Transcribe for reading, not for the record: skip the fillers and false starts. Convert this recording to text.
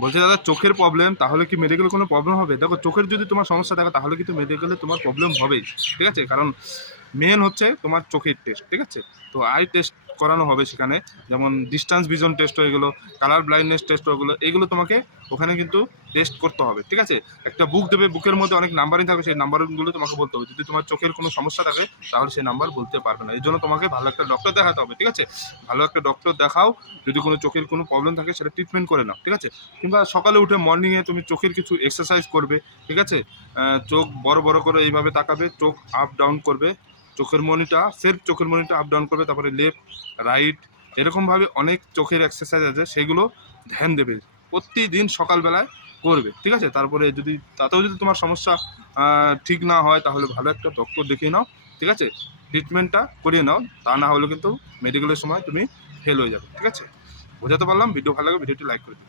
বলছি দাদা চোখের প্রবলেম, তাহলে কি মেডিকেলে কোনো প্রবলেম হবে? দেখো চোখের যদি তোমার সমস্যা থাকে তাহলে কিন্তু মেডিকেলে তোমার প্রবলেম হবেই, ঠিক আছে? কারণ মেন হচ্ছে তোমার চোখের টেস্ট, ঠিক আছে? তো আই টেস্ট করানো হবে সেখানে, যেমন ডিস্টেন্স ভিজন টেস্ট হয়ে গেলো, কালার ব্লাইন্ডনেস টেস্ট হয়ে গেলো, এগুলো তোমাকে ওখানে কিন্তু টেস্ট করতে হবে, ঠিক আছে? একটা বুক দেবে, বুকের মধ্যে অনেক নাম্বারিং থাকবে, সেই নাম্বারগুলো তোমাকে বলতে হবে। যদি তোমার চোখের কোনো সমস্যা থাকে তাহলে সেই নাম্বার বলতে পারবে না, এই জন্য তোমাকে ভালো একটা ডক্টর দেখাতে হবে, ঠিক আছে? ভালো একটা ডক্টর দেখাও, যদি কোনো চোখের কোনো প্রবলেম থাকে সেটা ট্রিটমেন্ট করে নাও, ঠিক আছে? কিংবা সকালে উঠে মর্নিংয়ে তুমি চোখের কিছু এক্সারসাইজ করবে, ঠিক আছে? চোখ বড় বড় করে এইভাবে তাকাবে, চোখ আপ ডাউন করবে, চোখের মনিটা সেলফ চোখের মনিটা আপ ডাউন করবে, তারপরে লেফট রাইট এরকমভাবে অনেক চোখের এক্সারসাইজ আছে, সেগুলো ধ্যান দেবে প্রতিদিন সকালবেলায় করবে, ঠিক আছে? তারপরে যদি তাতেও যদি তোমার সমস্যা ঠিক না হয় তাহলে ভালো একটা ডক্টর দেখিয়ে নাও, ঠিক আছে? ট্রিটমেন্টটা করিয়ে নাও, তা না হলে কিন্তু মেডিকেলের সময় তুমি ফেল হয়ে যাবে, ঠিক আছে? বোঝাতে পারলাম? ভিডিও ভালো লাগে ভিডিওটি লাইক করে দিও।